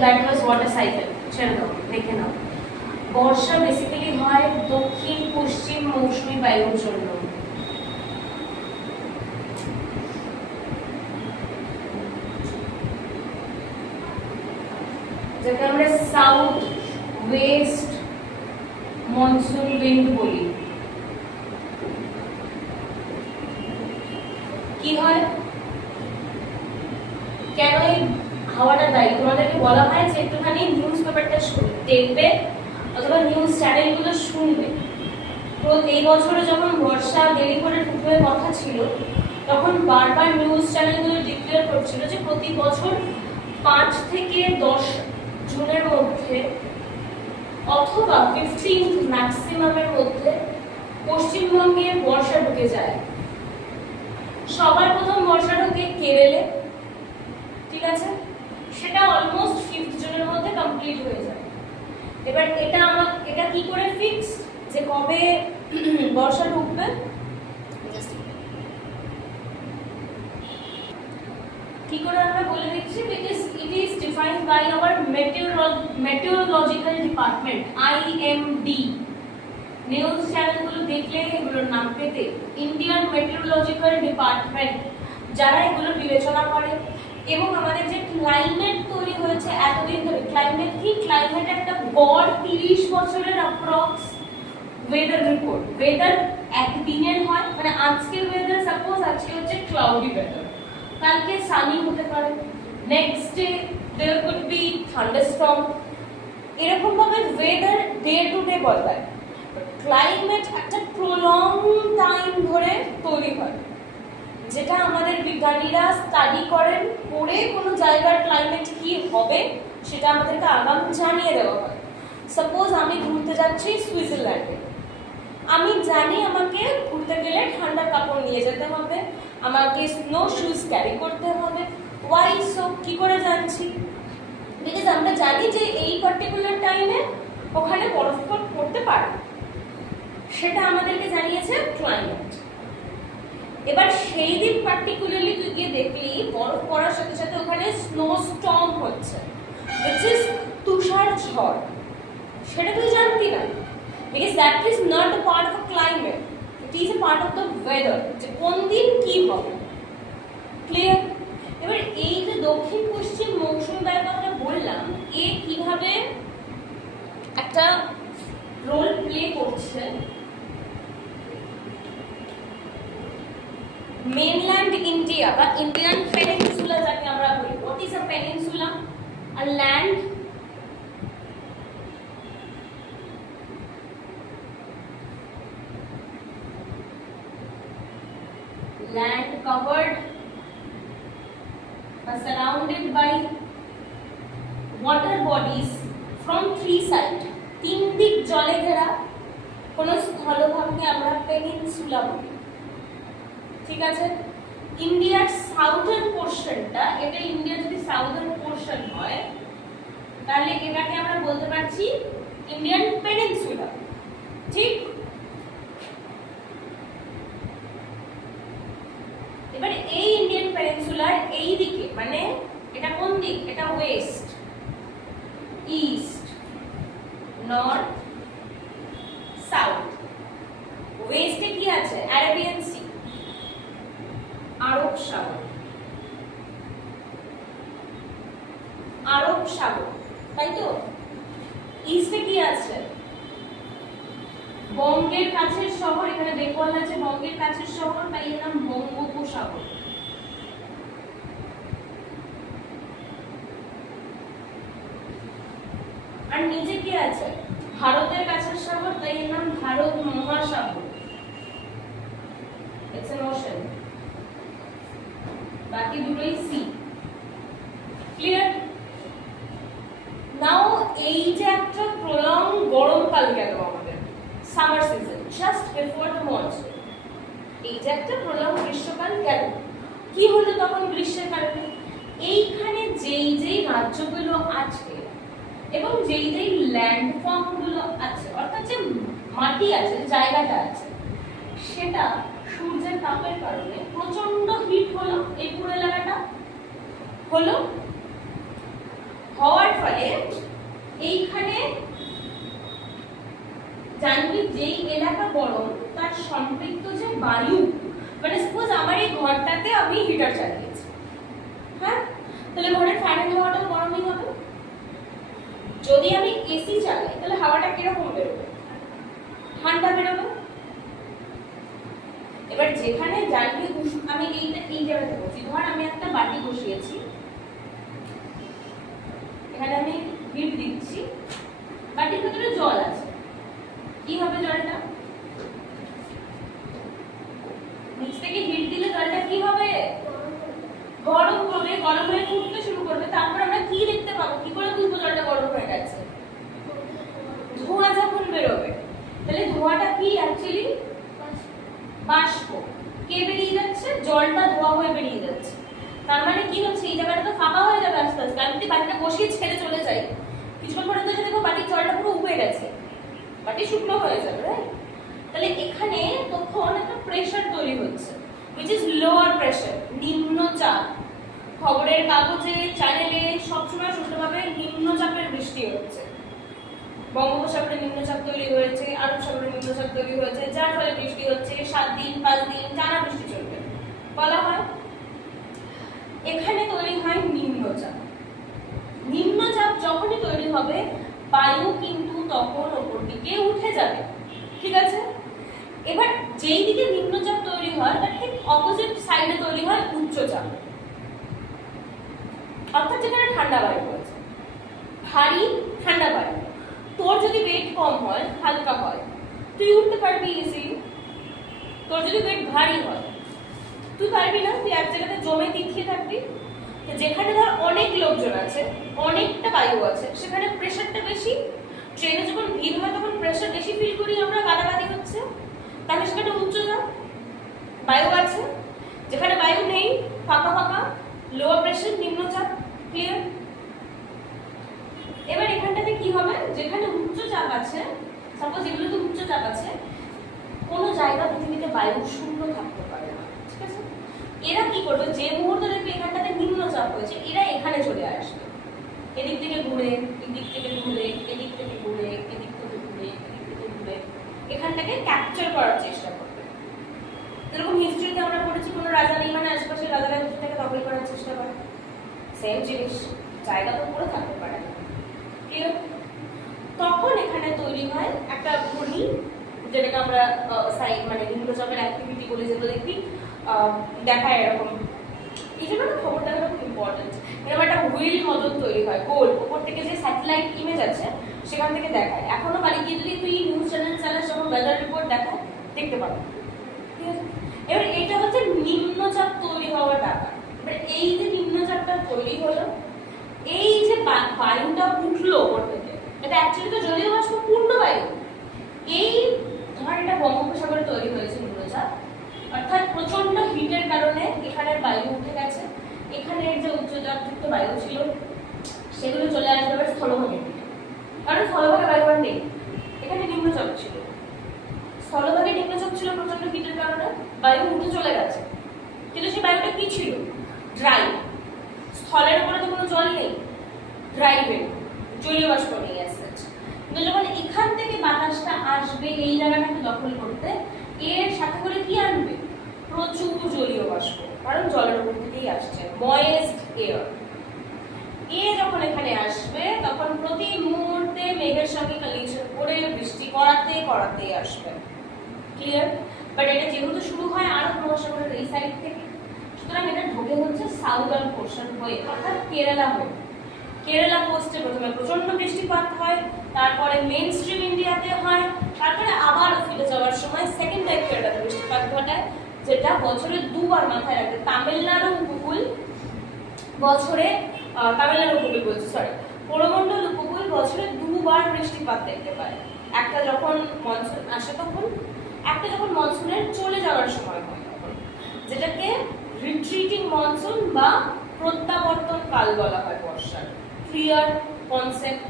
That was water cycle. ছেড়ে দাও, দেখে নাও। বর্ষা বেসিক্যালি হয় দক্ষিণ পশ্চিম মৌসুমী বায়ুর জন্য। যেটা আমরা সাউথ ওয়েস্ট মনসুন উইন্ড বলি। কি হয়, কেন এই হাওয়াটা দায়ী? তোমাদেরকে বলা হয় যে একটুখানি নিউজ পেপারটা দেখবে অথবা নিউজ চ্যানেলগুলো শুনবে। তো এই বছরে যখন বর্ষা দেরি করে ঢুকবে কথা ছিল, তখন বারবার নিউজ চ্যানেলগুলো ডিক্লেয়ার করছিল যে প্রতি বছর 5 থেকে 10 জুনের মধ্যে অথবা 15 ম্যাক্সিমামের মধ্যে পশ্চিমবঙ্গে বর্ষা ঢুকে যায়। সবার প্রথম বর্ষা ঢুকে কেরলে, ঠিক আছে, সেটা অলমোস্ট 5 জুনের মধ্যে কমপ্লিট হয়ে যায়। এবার এটা কি করে ফিক্স যে কবে বর্ষা ঢুকবে? কি করে আমরা বলে দিচ্ছি, because it is defined by our meteorological department, IMD। News চ্যানেলগুলো দেখলে এগুলোর নাম পেতে, ইন্ডিয়ান মেটেওরোলজিক্যাল ডিপার্টমেন্ট, যারা এগুলো বিবেচনা করে। এবং আমাদের যে ক্লাইমেট তৈরি হয়েছে এতদিন ধরে, ক্লাইমেট কি? ক্লাইমেট একটা গড় 30 বছরের অ্যাপ্রক্স ওয়েদার রিপোর্ট। ওয়েদার একদিনের হয়, মানে আজকের ওয়েদার সাপোজ আজকে হচ্ছে ক্লাউডি ওয়েদার, কালকে সানি হতে পারে, next day there could be thunderstorm. এরকম ভাবে ওয়েদার ডে টু ডে বদলায়। ক্লাইমেট একটা প্রলং টাইম ধরে তৈরি হয়, যেটা আমাদের বিজ্ঞানীরা স্টাডি করেন, করে কোনো জায়গার ক্লাইমেট কি হবে সেটা আমাদেরকে আগাম জানিয়ে দেওয়া হয়। সাপোজ আমি ঘুরতে যাচ্ছি সুইজারল্যান্ডে, আমি জানি আমাকে ঘুরতে গেলে ঠান্ডা কাপড় নিয়ে যেতে হবে, আমাকে স্নো শুজ ক্যারি করতে হবে। Why so? কি করে জানছি? বিকজ আমরা জানি যে এই পার্টিকুলার টাইমে ওখানে বরফ পড়তে পারে, সেটা আমাদেরকে জানিয়েছে ক্লাইমেট। এবার সেই দিন পার্টিকুলারলি তুই গিয়ে দেখলি বরফ পড়ার সাথে সাথে ওখানে স্নো স্টর্ম হচ্ছে, which is তুষার ঝড়, সেটা তুই জানতি না, because that is not a part of a climate, it is a part of the weather, যে কোন দিন কি হবে। ক্লিয়ার? এবার এই যে দক্ষিণ পশ্চিম মৌসুমী বায়ুর কথা বললাম, এ কিভাবে একটা রোল প্লে করছে। মেনল্যান্ড ইন্ডিয়া বা ইন্ডিয়ান পেনিনসুলা যাকে আমরা বলি। What is a peninsula? A land covered or surrounded by water bodies from 3 sides. 3 দিক জলে ঘেরা কোন স্থলভাগকে আমরা পেনিনসুলা বলি, ঠিক আছে। ইন্ডিয়ার সাউথার্ন পোর্শনটা, এটা ইন্ডিয়া যদি সাউথার্ন পোর্শন হয় তাহলে এটাকে আমরা বলতে পারছি ইন্ডিয়ান পেনিনসুলা, ঠিক। এবার এই ইন্ডিয়ান পেনিনসুলার এই দিকে, মানে এটা কোন দিক? এটা ওয়েস্ট, ইস্ট, নর্থ, সাউথ। ওয়েস্টে কি আছে? আরাবিয়ান সি, আরব সাগর, আরব সাগর, তাই তো। ইস্টে কি আছে? বঙ্গের কাছের শহর, এখানে বেঙ্গল আছে, বঙ্গের কাছের শহর, তাই এর নাম বঙ্গোপসাগর। আর নিচে কি আছে? ভারতের কাছের সাগর, তাই এর নাম ভারত মহাসাগর। It's an ocean. বাকি দুটোই সি। ক্লিয়ার? নাও এই যে একটা প্রলং গরমকাল গেল আমাদের, summer season, just before the monsoon, এই যে একটা প্রলং গ্রীষ্মকাল গেল, কি হলো তখন গ্রীষ্মের কারণে? এইখানে যেই যেই রাজ্যগুলো আছে এবং যেই যেই ল্যান্ড ফর্ম গুলো আছে, অর্থাৎ যে মাটি আছে, জায়গাটা আছে, সেটা সূর্যের তাপের কারণে প্রচন্ড হিট হলো, এই পুরো এলাকাটা হলো। হওয়ার জানবি যেই এলাকা গরম তার সম্পৃক্ত যে বায়ু, মানে সাপোজ আমার এই ঘরটাতে আমি হিটার চালিয়েছি, হ্যাঁ, তাহলে ঘরের ফাইনাল হাওয়াটা গরমই হবে। যদি আমি এসি চালাই তাহলে হাওয়াটা কিরকম বেরোবে? ঠান্ডা বেরোবে। এবার যেখানে জানবি আমি এই জায়গাতে বলছি, ধর আমি একটা বাটি বসিয়েছি, এখানে আমি হিট দিচ্ছি, বাটির ভিতরে জল আছে, কি হবে জলটা? নিচ থেকে হিট দিলে জলটা কি হবে? গরম হবে, গরম হয়ে ফুটতে শুরু করবে। তারপর আমরা কি দেখতে পাবো? কি করে বুঝবো জলটা গরম হয়ে গেছে? ধোঁয়া যখন বেরোবে, তাহলে ধোঁয়াটা কি অ্যাকচুয়ালি? বাষ্প। কে বেরিয়ে যাচ্ছে? জলটা ধোঁয়া হয়ে বেরিয়ে যাচ্ছে। তার মানে কি হচ্ছে? এই জায়গাটা তো ফাঁকা হয়ে যাবে আস্তে আস্তে। আমি যদি বাটিটা বসিয়ে ছেড়ে চলে যাই, কিছুক্ষণ পরে তো দেখো বাটির জলটা পুরো উবে গেছে, বাটি শুকনো হয়ে যাবে, রাইট? তাহলে এখানে তখন একটা প্রেসার তৈরি হচ্ছে, which is lower pressure, নিম্নচাপ। খবরের কাগজে, চ্যানেলে সবসময় শুনতে নিম্নচাপের বৃষ্টি হচ্ছে। বঙ্গোপসাগরে নিম্নচাপ তৈরি হয়েছে, আরব সাগরে নিম্নচাপ তৈরি হয়েছে, যার ফলে বৃষ্টি হচ্ছে। 7 দিন 5 দিন টানা বৃষ্টি চলবে বলা হয়। এখানে তৈরি হয় নিম্নচাপ। নিম্নচাপ যখনই তৈরি হবে, বায়ু কিন্তু তখন উপর দিকে উঠে যাবে, ঠিক আছে? এবার যেই দিকে নিম্নচাপ তৈরি হয় তার ঠিক অপোজিট সাইডে তৈরি হয় উচ্চচাপ, অর্থাৎ যেখানে ঠান্ডা বায়ু আছে, ভারী ঠান্ডা বায়ু। তোর যদি ওয়েট কম হয়, হালকা হয়, তুই উঠতে পারবি ইজি। তোর যদি ওয়েট ভারী হয়, তুই পারবি না, তুই এক জায়গাতে জমে তিথিয়ে থাকবি। যেখানে ধর অনেক লোকজন আছে, অনেকটা বায়ু আছে, সেখানে প্রেশারটা বেশি। ট্রেনে যখন ভিড় হয় তখন প্রেশার বেশি ফিল করি আমরা, গাদাগাদি হচ্ছে, তাহলে সেখানে উচ্চচাপ, বায়ু আছে। যেখানে বায়ু নেই, ফাঁকা ফাঁকা, লোয়ার প্রেশার, নিম্নচাপ। ক্লিয়ার? এবার এখানটাতে কি হবে? যেখানে উচ্চচাপ আছে, সাপোজ এগুলোতে উচ্চচাপ আছে, কোনো জায়গা পৃথিবীতে বায়ু শূন্য থাকতে পারে না, ঠিক আছে? এরা কি করবে? যে মুহূর্তে দেখবে এখানটাতে নিম্নচাপ হয়েছে, এরা এখানে চলে আসবে, এদিক থেকে ঘুরে, এদিক থেকে ঘুরে, এদিক থেকে ঘুরে, এদিক থেকে ঘুরে, এদিক থেকে ঘুরে, এখানটাকে ক্যাপচার করার চেষ্টা করবে। যেরকম হিস্ট্রিতে আমরা পড়েছি, কোনো রাজা নেই মানে আশেপাশে রাজারা থেকে দখল করার চেষ্টা করে। সেম জিনিস, জায়গা তো পুরো থাকতে পারে না। তখন এখানে তৈরি হয় একটা ঘূর্ণি, যেটাকে আমরা সাইড মানে নিম্নচাপের অ্যাক্টিভিটি বলে, যেগুলো দেখবি দেখায় এরকম। এই জন্য না খবরটা খুব ইম্পর্টেন্ট। এরকম একটা হুইল মতন তৈরি হয় গোল, ওপর থেকে যে স্যাটেলাইট ইমেজ আছে সেখান থেকে দেখায়। এখনো বাড়ি গিয়ে যদি তুই নিউজ চ্যানেল চালাস, যখন ওয়েদার রিপোর্ট দেখো, দেখতে পাবো, ঠিক আছে? এবার এটা হচ্ছে নিম্নচাপ তৈরি হওয়ার ব্যাপার। এবার এই যে নিম্নচাপটা তৈরি হলো, এই যে বায়ুটা উঠলো ওপর থেকে, এটা অ্যাকচুয়ালি তো জলীয় বাষ্প পূর্ণ বায়ু। এই ধর এটা বঙ্গোপসাগরে তৈরি হয়েছে নিম্নচাপ, অর্থাৎ প্রচন্ড হিটের কারণে এখানের বায়ু উঠে গেছে। এখানের যে উচ্চচাপযুক্ত বায়ু ছিল সেগুলো চলে আসবে এবার স্থলভাগের দিকে, কারণ স্থলভাগে বায়ু আর নেই, এখানে নিম্নচাপ ছিল। স্থলভাগে নিম্নচাপ ছিল প্রচন্ড হিটের কারণে, বায়ু উঠে চলে গেছে। কিন্তু সেই বায়ুটা কি ছিল? ড্রাই। স্থলের উপরে তো কোনো জল নেই, ড্রাই বেরো, জলীয় বাষ্প নেই আসছে। কিন্তু যখন এখান থেকে বাতাসটা আসবে এই জায়গাটাকে দখল করতে, এর সাথে করে কি আনবে? প্রচুর জলীয় বাষ্প, কারণ জলের উপর থেকেই আসছে, ময়েস্ট এয়ার। এ যখন এখানে আসবে তখন প্রতি মুহূর্তে মেঘের সঙ্গে কালেকশন করে বৃষ্টি করাতেই আসবে। ক্লিয়ার? বাট এটা যেহেতু শুরু হয় আরব মহাসাগরের এই সাইড থেকে, সুতরাং এটা ঢোকে হচ্ছে সাউদার্ন পোর্শন হয়ে, অর্থাৎ কেরালা হয়ে। কেরালা কোস্টে প্রথমে প্রচন্ড বৃষ্টিপাত হয়, তারপরে মেইন স্ট্রিম ইন্ডিয়াতে হয়, তারপরে আবার ফিরে যাওয়ার সময় সেকেন্ড টাইম কেরালাতে বৃষ্টিপাত ঘটায়, যেটা বছরে দুবার, মাথায় রাখবে। তামিলনাড়ু উপকূল বছরে, তামিলনাড়ু উপকূল বলছি, সরি, করমণ্ডল উপকূল বছরে দুবার বৃষ্টিপাত দেখতে পায়। একটা যখন মনসুন আসে তখন, একটা যখন মনসুনের চলে যাওয়ার সময় হয় তখন, যেটাকে রিট্রিটিং মনসুন বা প্রত্যাবর্তন কাল বলা হয় বর্ষার। Clear concept?